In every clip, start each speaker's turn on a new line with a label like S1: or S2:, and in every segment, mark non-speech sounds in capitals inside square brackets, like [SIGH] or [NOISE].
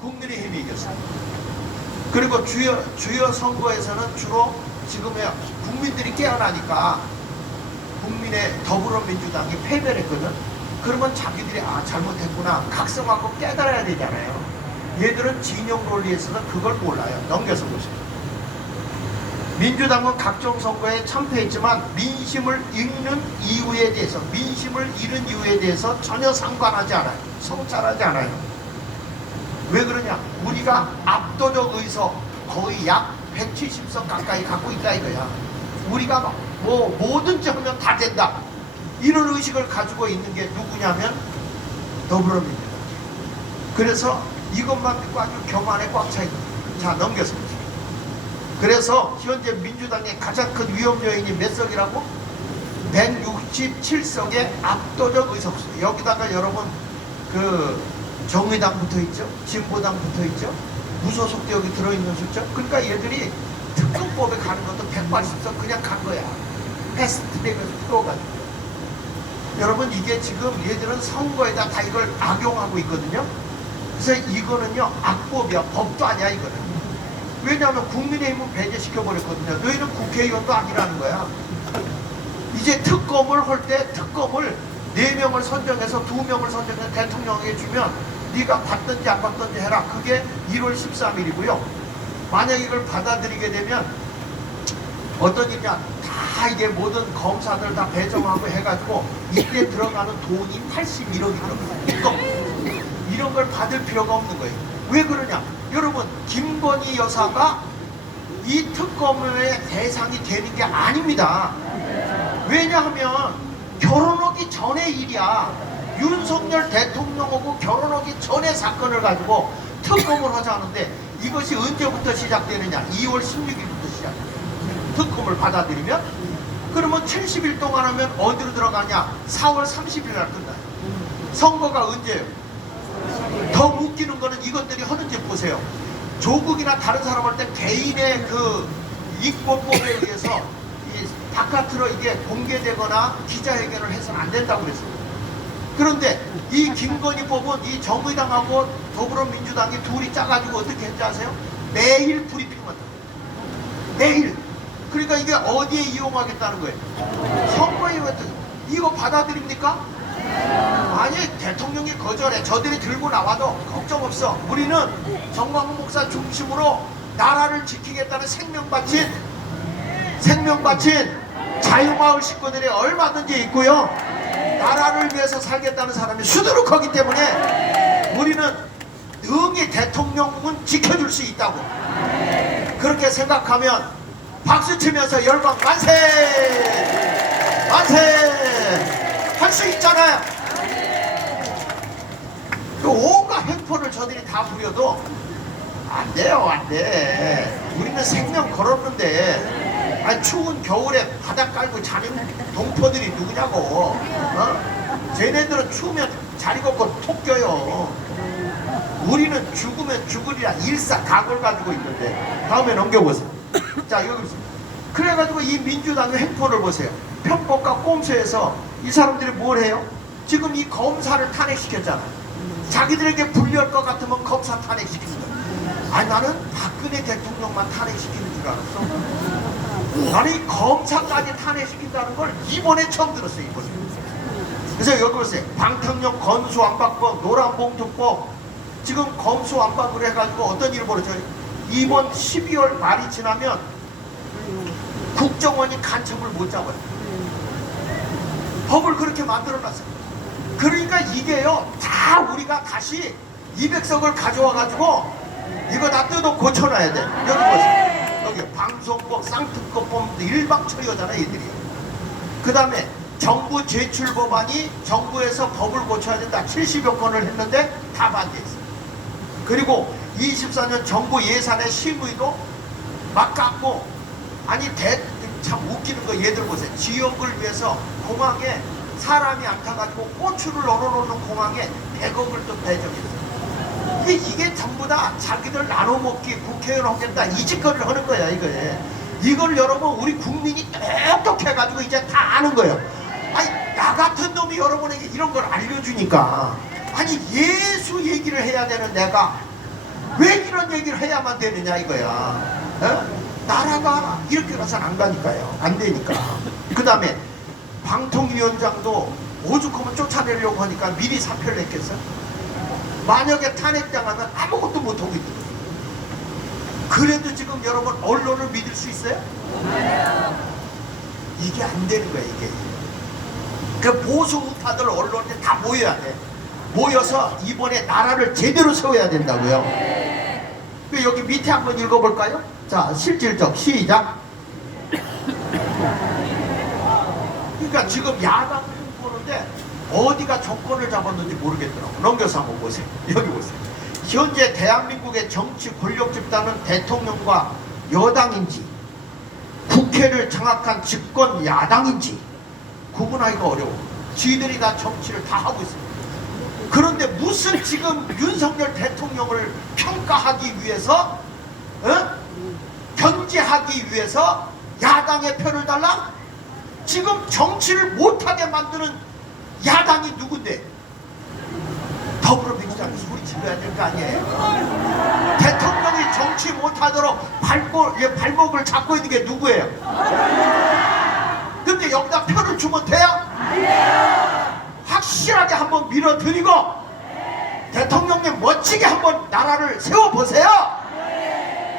S1: 국민의 힘이 이겼어요. 그리고 주요 주요 선거에서는 주로 지금의 국민들이 깨어나니까 국민의 더불어민주당이 패배를 했거든. 그러면 자기들이 아 잘못했구나 각성하고 깨달아야 되잖아요. 얘들은 진영 논리에서는 그걸 몰라요. 넘겨서 보세요. 민주당은 각종 선거에 참패했지만 민심을 잃는 이유에 대해서 민심을 잃은 이유에 대해서 전혀 상관하지 않아요. 성찰하지 않아요. 왜 그러냐? 우리가 압도적 의석 거의 약 170석 가까이 갖고 있다 이거야. 우리가 막뭐 뭐든지 하면 다 된다. 이런 의식을 가지고 있는 게 누구냐면 더불어민주당. 그래서 이것만 믿고 아주 교만에 꽉 차 있는. 자 보세요. 그래서 현재 민주당의 가장 큰 위험 요인이 몇 석이라고? 167석의 압도적 의석수. 여기다가 여러분 그 정의당 붙어 있죠? 진보당 붙어 있죠? 무소속도 여기 들어있는 숫자? 그러니까 얘들이 특검법에 가는 것도 180석 그냥 간 거야. 패스트트랙에서 풀어가지고. 여러분 이게 지금 얘들은 선거에다 다 이걸 악용하고 있거든요. 그래서 이거는요 악법이야 법도 아니야 이거는. 왜냐하면 국민의힘은 배제시켜 버렸거든요. 너희는 국회의원도 아니라는 거야. 이제 특검을 할 때 특검을 네 명을 선정해서 두 명을 선정해서 대통령에게 주면 네가 받든지 안 받든지 해라. 그게 1월 13일이고요. 만약 이걸 받아들이게 되면 어떤 일이냐 다 이게 모든 검사들 다 배정하고 해가지고 이때 들어가는 돈이 81억이 들어가요. 이런 걸 받을 필요가 없는 거예요. 왜 그러냐? 여러분 김건희 여사가 이 특검의 대상이 되는 게 아닙니다. 왜냐하면 결혼하기 전의 일이야. 윤석열 대통령하고 결혼하기 전의 사건을 가지고 특검을 하자는데 이것이 언제부터 시작되느냐? 2월 16일부터 시작돼요. 특검을 받아들이면 그러면 70일 동안 하면 어디로 들어가냐? 4월 30일 날 끝나요. 선거가 언제예요? 더 웃기는 거는 이것들이 하는지 보세요. 조국이나 다른 사람 할 때 개인의 그 인권법에 의해서 이 바깥으로 이게 공개되거나 기자회견을 해서는 안 된다고 그랬어요. 그런데 이 김건희 법은 이 정의당하고 더불어민주당이 둘이 짜가지고 어떻게 했지 아세요? 매일 브리핑을 한다. 매일. 그러니까 이게 어디에 이용하겠다는 거예요? 선거에 어떤 이거 받아들입니까? 아니 대통령이 거절해 저들이 들고 나와도 걱정 없어 우리는 정광훈 목사 중심으로 나라를 지키겠다는 생명 바친 생명 바친 자유마을 식구들이 얼마든지 있고요 나라를 위해서 살겠다는 사람이 수두룩하기 때문에 우리는 능히 대통령은 지켜줄 수 있다고 그렇게 생각하면 박수 치면서 열광 만세 만세 할 수 있잖아요. 그 온갖 횡포를 저들이 다 부려도 안 돼요, 안 돼. 우리는 생명 걸었는데, 아니, 추운 겨울에 바닥 깔고 자는 동포들이 누구냐고. 어? 쟤네들은 추우면 자리 걷고 톡 껴요. 우리는 죽으면 죽으리라 일사각을 가지고 있는데, 다음에 넘겨보세요. 자, 여기 있습니다. 그래가지고 이 민주당의 횡포를 보세요. 편법과 꼼수에서 이 사람들이 뭘 해요? 지금 이 검사를 탄핵시켰잖아. 자기들에게 불리할 것 같으면 검사 탄핵시킵니다. 아니 나는 박근혜 대통령만 탄핵시키는 줄 알았어. 이 검사까지 탄핵시킨다는 걸 이번에 처음 들었어요. 이번에. 그래서 여기 보세요. 방탕용 건수안박법, 노란봉투법 지금 검수안박을 해가지고 어떤 일이 벌어져요? 이번 12월 말이 지나면 국정원이 간첩을 못 잡아요. 법을 그렇게 만들어놨어요. 그러니까 이게요, 다 우리가 다시 200석을 가져와가지고 이거 다 뜯어 고쳐놔야 돼. 여기 보세요. 여기 방송법, 쌍특검법 일방 처리하잖아, 얘들이. 그 다음에 정부 제출 법안이 정부에서 법을 고쳐야 된다. 70여 건을 했는데 다 반대했어요. 그리고 24년 정부 예산의 심의도 막 깎고 아니 대, 참 웃기는 거 얘들 보세요. 지역을 위해서 공항에 사람이 안 타가지고 고추를 널어놓는 공항에 100억을 또 배정했어요. 이게, 이게 전부 다 자기들 나눠 먹기 국회의원 하겠다 이 짓거리를 하는 거야 이거에. 이걸 여러분 우리 국민이 똑똑해 가지고 이제 다 아는 거예요. 아니 나 같은 놈이 여러분에게 이런 걸 알려주니까 아니 예수 얘기를 해야 되는 내가 왜 이런 얘기를 해야만 되느냐 이거야. 어? 나라가 이렇게 가서는 안 가니까요. 안 되니까. 그 다음에 방통위원장도 오죽하면 쫓아내려고 하니까 미리 사표를 냈겠어? 만약에 탄핵당하면 아무것도 못하고 있는 거예요. 그래도 지금 여러분 언론을 믿을 수 있어요? 이게 안 되는 거야 이게. 그 보수 우파들 언론에 다 모여야 돼. 모여서 이번에 나라를 제대로 세워야 된다고요. 그 여기 밑에 한번 읽어볼까요? 자, 실질적 시작. 그러니까 지금 야당 보는데 어디가 정권을 잡았는지 모르겠더라고. 넘겨서 한번 보세요. [LAUGHS] 여기 보세요. 현재 대한민국의 정치 권력 집단은 대통령과 여당인지 국회를 장악한 집권 야당인지 구분하기가 어려워. 지들이 다 정치를 다 하고 있습니다. 그런데 무슨 지금 윤석열 대통령을 평가하기 위해서 어? 견제하기 위해서 야당의 표를 달라? 지금 정치를 못하게 만드는 야당이 누군데? 더불어민주당이 소리 질러야 될 거 아니에요? 대통령이 정치 못하도록 발목, 예, 발목을 잡고 있는 게 누구예요? 근데 여기다 표를 주면 돼요? 확실하게 한번 밀어드리고 대통령님 멋지게 한번 나라를 세워보세요.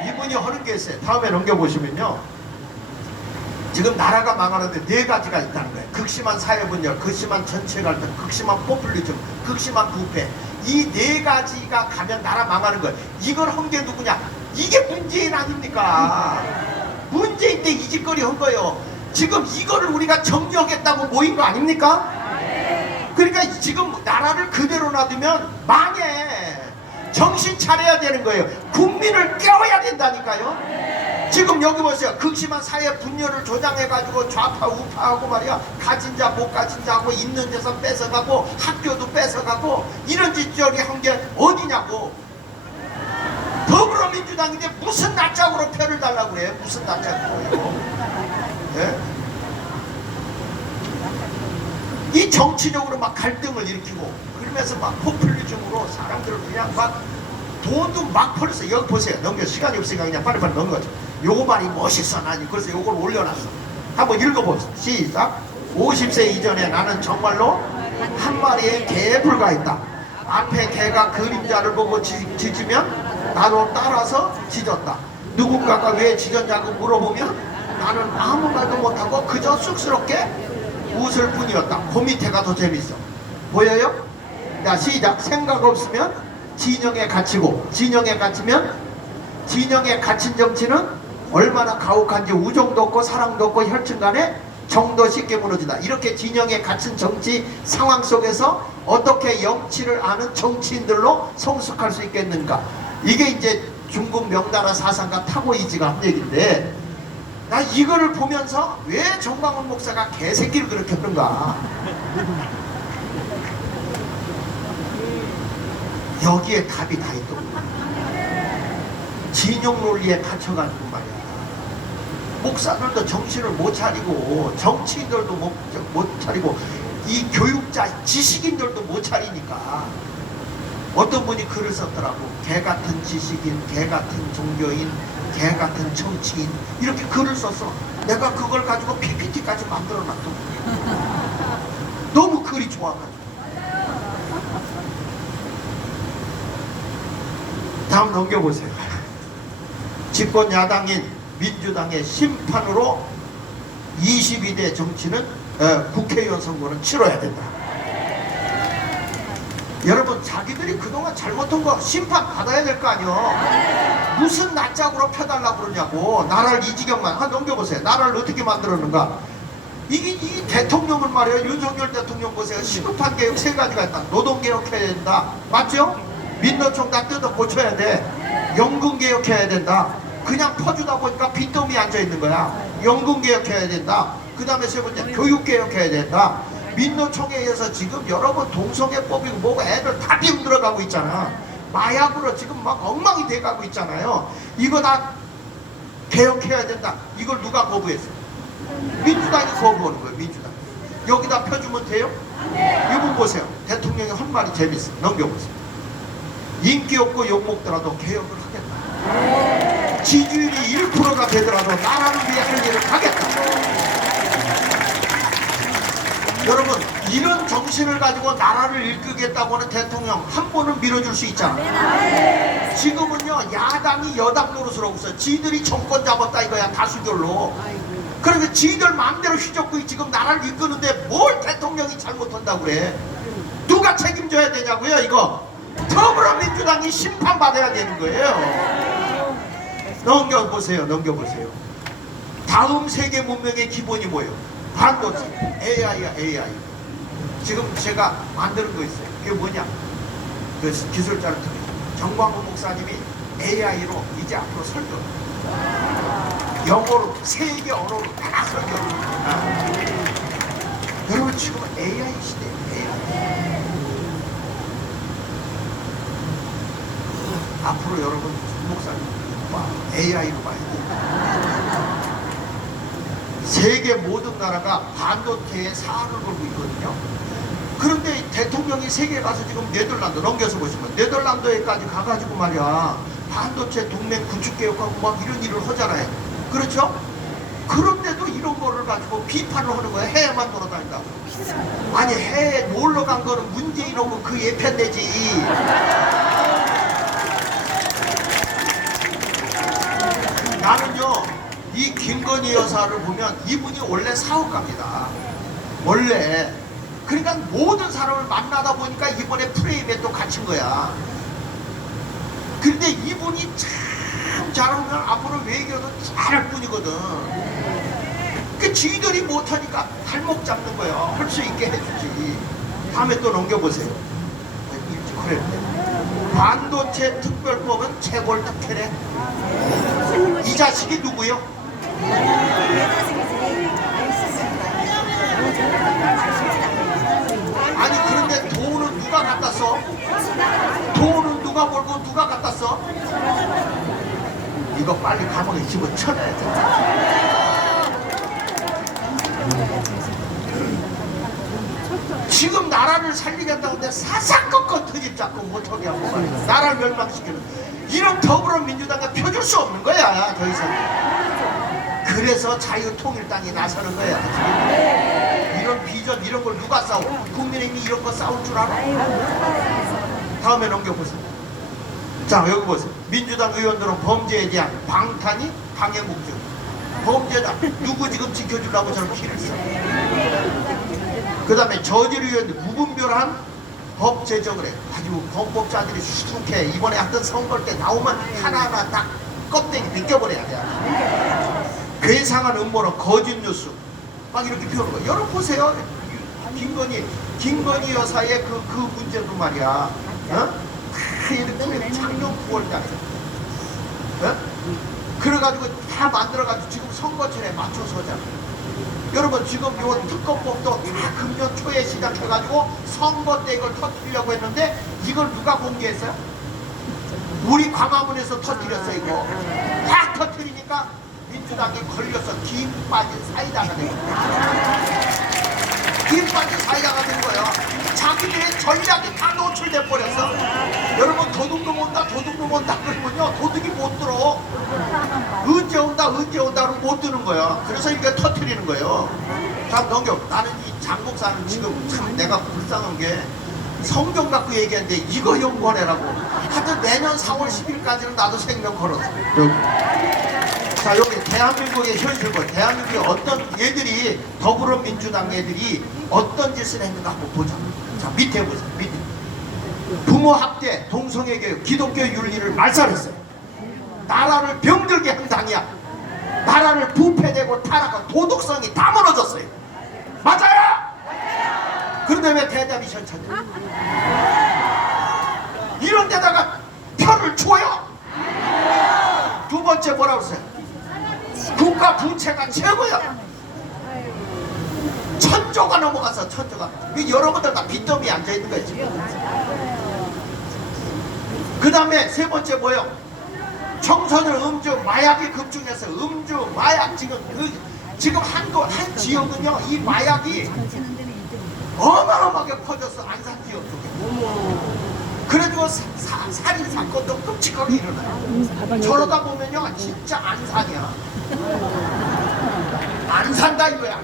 S1: 이분이 하는 게 있어요. 다음에 넘겨보시면요. 지금 나라가 망하는데 네 가지가 있다는 거예요. 극심한 사회분열, 극심한 전체 갈등, 극심한 포퓰리즘, 극심한 부패. 이 네 가지가 가면 나라 망하는 거예요. 이걸 한 게 누구냐? 이게 문재인 아닙니까? 문재인데 이 짓거리 한 거예요. 지금 이거를 우리가 정리하겠다고 모인 거 아닙니까? 그러니까 지금 나라를 그대로 놔두면 망해. 정신 차려야 되는 거예요. 국민을 깨워야 된다니까요. 지금 여기 보세요. 극심한 사회 분열을 조장해가지고 좌파 우파하고 말이야. 가진 자 못 가진 자하고 있는 재산 뺏어가고 학교도 뺏어가고 이런 짓거리 한 게 어디냐고. 더불어민주당인데 무슨 낯짝으로 표를 달라고 그래요? 무슨 낯짝으로요? 예? 이 정치적으로 막 갈등을 일으키고 그러면서 막 포퓰리즘으로 사람들을 그냥 막 돈도 막 벌었어 여기 보세요 넘겨 시간이 없으니까 그냥 빨리빨리 넘겨가죠 요거 말이 멋있어 나니 그래서 요걸 올려놨어 한번 읽어봅시다 시작 50세 이전에 나는 정말로 한 마리의 개에 불과했다 앞에 개가 그림자를 보고 지, 짖으면 나도 따라서 짖었다 누군가가 왜 짖었냐고 물어보면 나는 아무 말도 못하고 그저 쑥스럽게 웃을 뿐이었다. 그 밑에가 더 재밌어. 보여요? 자, 시작. 생각 없으면 진영에 갇히고, 진영에 갇히면 진영에 갇힌 정치는 얼마나 가혹한지 우정도 없고 사랑도 없고 혈증 간에 정도 쉽게 무너진다. 이렇게 진영에 갇힌 정치 상황 속에서 어떻게 영치를 아는 정치인들로 성숙할 수 있겠는가. 이게 이제 중국 명나라 사상가 타고이지가 한 얘기인데 나 이거를 보면서 왜 정광훈 목사가 개새끼를 그렇게 하는가 여기에 답이 다 있더군 진영 논리에 갇혀가지고 목사들도 정신을 못 차리고 정치인들도 못, 못 차리고 이 교육자 지식인들도 못 차리니까 어떤 분이 글을 썼더라고. 개 같은 지식인 개 같은 종교인 개 같은 정치인. 이렇게 글을 썼어. 내가 그걸 가지고 PPT까지 만들어 놨던 [LAUGHS] 너무 글이 좋아가지고. 다음 넘겨보세요. [LAUGHS] 집권 야당인 민주당의 심판으로 22대 정치는 어, 국회의원 선거는 치러야 된다. 여러분 자기들이 그동안 잘못한 거 심판 받아야 될 거 아니요? 무슨 낯짝으로 펴달라고 그러냐고. 나라를 이 지경만 한 넘겨보세요. 나라를 어떻게 만들었는가. 이게 이 대통령은 말이에요. 윤석열 대통령 보세요. 시급한 개혁 세 가지가 있다. 노동개혁 해야 된다. 맞죠? 민노총 다 뜯어 고쳐야 돼. 연금 개혁 해야 된다 그냥 퍼주다 보니까 빚더미 앉아 있는 거야 연금 개혁해야 된다 그 다음에 세 번째 교육 개혁해야 된다 민노총에 의해서 지금 여러분 동성애법이고 뭐고 애들 다 비움들어가고 있잖아. 마약으로 지금 막 엉망이 돼가고 있잖아요. 이거 다 개혁해야 된다. 이걸 누가 거부했어? 민주당이 거부하는 거예요. 민주당. 여기다 펴주면 돼요? 이분 보세요. 대통령이 한 말이 재밌어. 넘겨보세요. 인기 없고 욕먹더라도 개혁을 하겠다. 지지율이 1%가 되더라도 나라를 위해 할 일을 하겠다. 여러분 이런 정신을 가지고 나라를 이끌겠다고 하는 대통령 한 번은 밀어줄 수 있잖아. 지금은요 야당이 여당 노릇을 하고 있어. 지들이 정권 잡았다 이거야 다수결로. 그러니까 지들 마음대로 휘젓고 지금 나라를 이끄는데 뭘 대통령이 잘못한다고 그래? 누가 책임져야 되냐고요 이거? 더불어민주당이 심판받아야 되는 거예요. 넘겨보세요 넘겨보세요. 다음 세계 문명의 기본이 뭐예요? 반도체, AI야 AI. 지금 제가 만드는 거 있어요. 그게 뭐냐? 그 기술자를 통해 정광훈 목사님이 AI로 이제 앞으로 설교. 영어로 세계 언어로 다 설교. 아. 여러분 지금 AI 시대예요. AI. 앞으로 여러분 목사님 봐 AI로 돼요. 세계 모든 나라가 반도체에 사활을 걸고 있거든요. 그런데 대통령이 세계에 가서 지금 네덜란드 넘겨서 보시면 네덜란드에까지 가가지고 말이야 반도체 동맹 구축 개혁하고 막 이런 일을 하잖아요. 그렇죠? 그런데도 이런 거를 가지고 비판을 하는 거야. 해외만 돌아다닌다고. 아니 해외 놀러 간 거는 문재인하고 그 예편 되지. 나는요 이 김건희 여사를 보면 이분이 원래 사업가입니다. 원래 그러니까 모든 사람을 만나다 보니까 이번에 프레임에 또 갇힌 거야. 근데 이분이 참 잘하면 앞으로 외교는 잘할 뿐이거든. 그 지들이 못하니까 발목 잡는 거야. 할 수 있게 해주지. 다음에 또 넘겨보세요. 일찍 그랬네. 반도체 특별법은 재벌 특혜래. 이 자식이 누구요? 아니 그런데 돈은 누가 갖다 써? 돈은 누가 벌고 누가 갖다 써? 이거 빨리 감옥에 집어쳐놔야 돼. 지금 나라를 살리겠다고 근데 사사건건 트집 잡고 못하게 하고 말이야. 나라를 멸망시키는. 이런 더불어민주당과 펴줄 수 없는 거야 더 이상. 그래서 자유통일당이 나서는 거야. 이런 비전 이런 걸 누가 싸워? 국민의힘이 이런 거 싸울 줄 알아? 다음에 넘겨보세요. 자 여기 보세요. 민주당 의원들은 범죄에 대한 방탄이 방해 목적 범죄다. 누구 지금 지켜주려고 저런 길을 써 그 다음에 저질 의원들 무분별한 법 제정을 해. 아주 범법자들이 수두룩해 이번에 하던 선거 때 나오면 하나하나 딱 껍데기 벗겨버려야 돼. 괴상한 음모론 거짓 뉴스. 막 이렇게 피우는 거야. 여러분 보세요. 김건희 김건희 여사의 그, 그 문제도 말이야. 어? 크, 이렇게 작년 9월달에 어? 그래가지고 다 만들어가지고 지금 선거철에 맞춰서 하잖아 여러분 지금 요 특검법도 다 금년 초에 시작해가지고 선거 때 이걸 터뜨리려고 했는데 이걸 누가 공개했어요? 우리 광화문에서 터뜨렸어 이거. 다 터뜨리니까 민주당이 걸려서 김 빠진 사이다가 된 거야 김 빠진 사이다가 된 거야 자기들의 전략이 다 노출돼 버렸어. 여러분 도둑도 온다 도둑도 온다. 그러면요 도둑이 못 들어. 언제 온다 언제 온다로 못 드는 거야. 그래서 이게 터트리는 거예요. 자 넘겨 나는 이 장목사는 지금 참 내가 불쌍한 게 성경 갖고 얘기하는데 이거 연구하라고. 하여튼 내년 4월 10일까지는 나도 생명 걸었어. 자 여기 대한민국의 현실과 대한민국의 어떤 얘들이 더불어민주당 애들이 어떤 짓을 했는가 한번 보자. 자 밑에 보세요 밑에 부모 학대 동성애 교육 기독교 윤리를 말살했어요 나라를 병들게 한 당이야. 나라를 부패되고 타락한 도덕성이 다 무너졌어요. 맞아요? 그런데 왜 대답이 현찬해? 이런 데다가 표를 줘요? 두 번째 뭐라고 써요? 국가 부채가 최고야. 천조가 넘어가서 천조가. 이 여러분들 다 빚더미에 앉아있는 거예요, 지금. 그 다음에 세 번째 뭐요? 청소년 음주 마약이 급증해서 음주 마약 지금 그 지금 한국 한 지역은요 이 마약이 어마어마하게 퍼져서 안산 지역 쪽에 그래도 살인 사건도 끔찍하게 일어나요. 저러다 보면요, 진짜 안 사냐. 안 산다 이거야.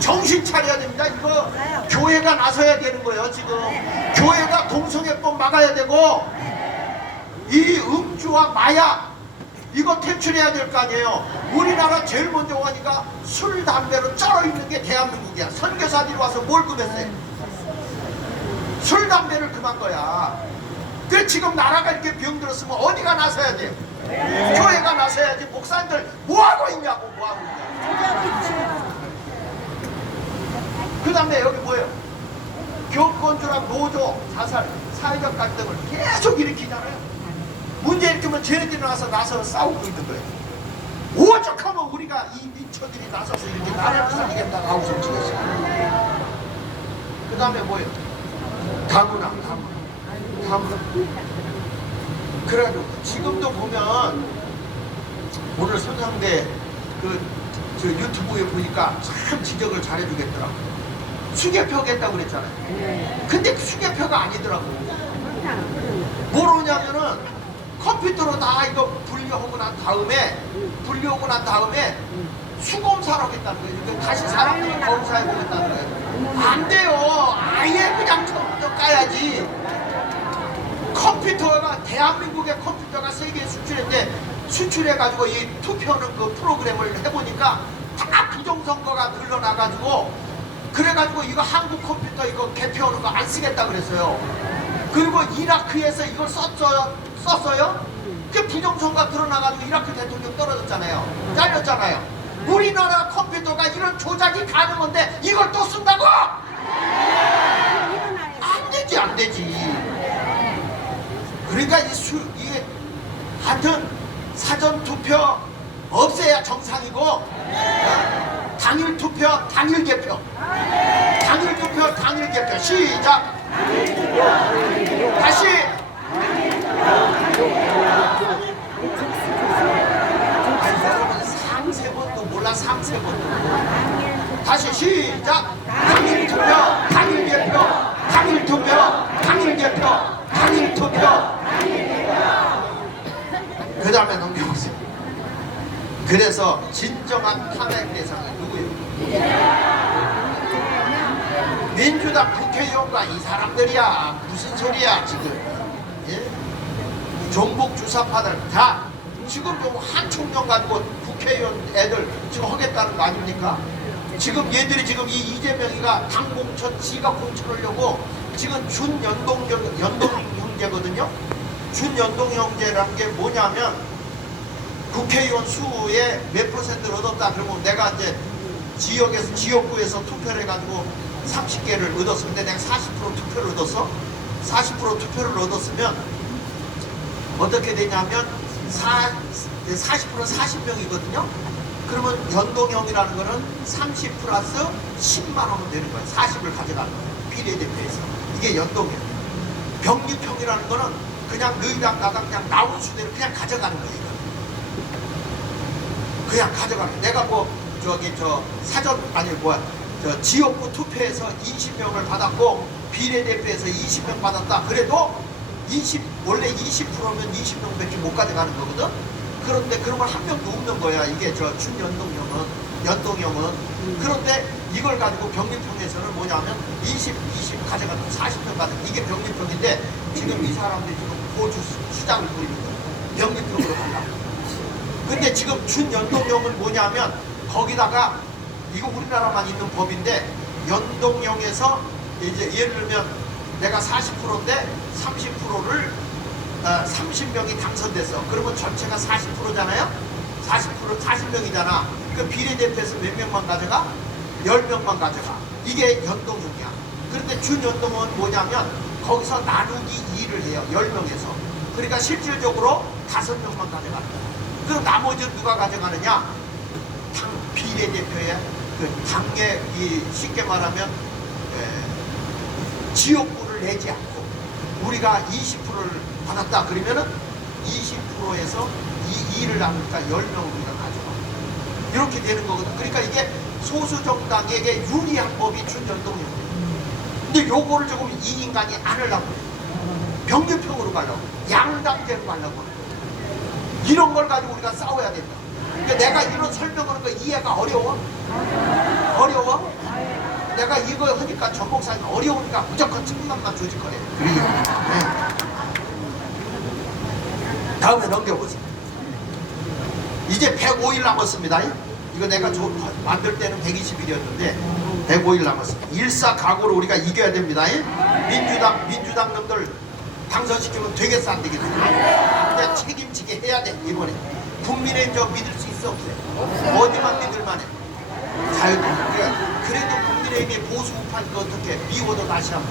S1: 정신 차려야 됩니다. 이거 교회가 나서야 되는 거예요, 지금. 교회가 동성애법 막아야 되고, 이 음주와 마약, 이거 퇴출해야 될 거 아니에요. 우리나라 제일 먼저 하니까 술, 담배로 쩔어 있는 게 대한민국이야. 선교사들이 와서 뭘 그랬어요? 술, 담배를 그만 거야. 그 지금 나라가 이렇게 병들었으면 어디가 나서야 돼? 교회가 나서야지. 목사님들 뭐 하고 있냐고, 뭐 하고 있냐고. 그 다음에 여기 뭐예요? 교권주랑 노조, 자살, 사회적 갈등을 계속 일으키잖아요. 문제 일으키면 쟤네들이 나서 나서 싸우고 있는 거예요. 오죽하면 우리가 이 미처들이 나서서 이렇게 나라를 살리겠다고 하고 som치겠어. 그 다음에 뭐예요? 다문화, 다문화, 다문화. 그래가지고 지금도 보면 오늘 손상대 그 저 유튜브에 보니까 참 지적을 잘해주겠더라고. 수개표겠다고 그랬잖아요. 근데 그 수개표가 아니더라고. 뭐로냐면은 컴퓨터로 다 이거 분류하고 난 다음에 분류하고 난 다음에 수검사로 하겠다는 거예요. 이거 다시 사람들이 검사해 보겠다는 거예요. 안 돼요. 아예 그냥 처음부터 까야지. 컴퓨터가 대한민국의 컴퓨터가 세계에 수출했는데 수출해가지고 이 투표하는 그 프로그램을 해보니까 다 부정선거가 드러나가지고 그래가지고 이거 한국 컴퓨터 이거 개표하는 거 안 쓰겠다 그랬어요. 그리고 이라크에서 이걸 썼어요. 썼어요? 그 부정선거가 드러나가지고 이라크 대통령 떨어졌잖아요. 잘렸잖아요. 우리나라 컴퓨터가 이런 조작이 가능한데 이걸 또 쓴다고? 안 되지 안 되지. 그러니까 이 수, 이게 하여튼 사전 투표 없애야 정상이고 어? 당일 투표 당일 개표. 당일 투표 당일 개표. 시작 다시 아니 여러분 상세번도 몰라 상세번도 다시 시작 당일 투표 당일 개표 당일 투표 당일 개표 당일 투표 그 다음에 넘겨보세요 그래서 진정한 탄핵 대상은 누구예요? 민주당 국회의원과 이 사람들이야 무슨 소리야 지금 예? 종북 주사파들 다 지금 좀한 총령 가지고 국회의원 애들 지금 하겠다는 거 아닙니까? 지금 얘들이 지금 이 이재명이가 당 공천 지가 공천하려고 지금 준연동 연동 형제거든요. 준연동 형제라는 게 뭐냐면 국회의원 수의 몇 퍼센트를 얻었다 그러면 내가 이제 지역에서 지역구에서 투표를 해가지고 30개를 얻었어. 근데 내가 40% 투표를 얻었어. 40% 투표를 얻었으면 어떻게 되냐면 4, 40%는 40명이거든요. 그러면 연동형이라는 거는 30 플러스 10만 하면 되는 거예요. 40을 가져가는 거예요. 비례대표에서. 이게 연동형. 병립형이라는 거는 그냥 너희당 나당 그냥 나온 수대로 그냥 가져가는 거예요. 그냥 가져가는 거예요. 내가 뭐 저기 저 사전 아니 뭐야 저 지역구 투표에서 20명을 받았고 비례대표에서 20명 받았다. 그래도 20 원래 20%면 20명밖에 못 가져가는 거거든. 그런데 그런 걸 한 명도 없는 거야. 이게 저 준연동형은 연동형은 그런데 이걸 가지고 병립형에서는 뭐냐면 20, 20 가져가는 40명 가져 이게 병립형인데 지금 이 사람들이 지금 보주 수장을 부리는 거야. 병립형으로 가려고. 근데 지금 준연동형은 뭐냐면 거기다가 이거 우리나라만 있는 법인데 연동형에서 이제 예를 들면 내가 40%인데 30%를 어, 30명이 당선됐어. 그러면 전체가 40%잖아요. 40% 40명이잖아. 그 비례대표에서 몇 명만 가져가? 10명만 가져가. 이게 연동형이야. 그런데 준연동은 뭐냐면 거기서 나누기 2를 해요. 10명에서. 그러니까 실질적으로 5명만 가져간다. 그럼 나머지는 누가 가져가느냐? 당 비례대표의 그 당의 이 쉽게 말하면 에, 지역구를 내지 않고 우리가 20%를 받았다 그러면은 20%에서 이 2를 나누니까 10명을 우리가 가져가 이렇게 되는 거거든 그러니까 이게 소수 정당에게 유리한 법이 준연동이에요 근데 요거를 조금 이 인간이 안 하려고 그래. 병류평으로 가려고 양당제로 가려고. 이런 걸 가지고 우리가 싸워야 된다. 그러니까 내가 이런 설명하는 거 이해가 어려워? 어려워? 내가 이거 하니까 전 목사님 어려우니까 무조건 천만만 조직거려. 네. 다음에 넘겨보세요. 이제 105일 남았습니다. 이거 내가 조- 만들 때는 120일이었는데 105일 남았습니다. 일사각오로 우리가 이겨야 됩니다. 민주당 민주당 놈들 당선시키면 되겠어 안 되겠어? 근데 책임지게 해야 돼 이번에. 국민의 저 믿을 수 있어 없어요? 어디만 믿을 만해? 자유당. 그래도 국민의힘이 보수 우파니까 어떻게 미워도 다시 한번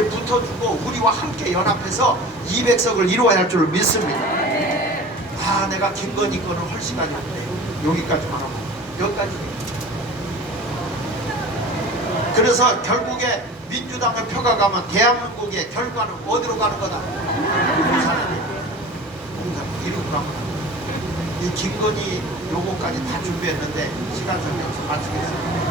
S1: 예, 붙어주고 우리와 함께 연합해서 200석을 이루어야 할 줄 믿습니다. 아 내가 김건희 거는 할 시간이 안 돼요. 여기까지만 하고 여기까지. 그래서 결국에 민주당의 표가 가면 대한민국의 결과는 어디로 가는 거다? 공산이에요. 공산 이리로 가면 이 김건희 요거까지 다 준비했는데 시간 상관없이 마치겠습니다.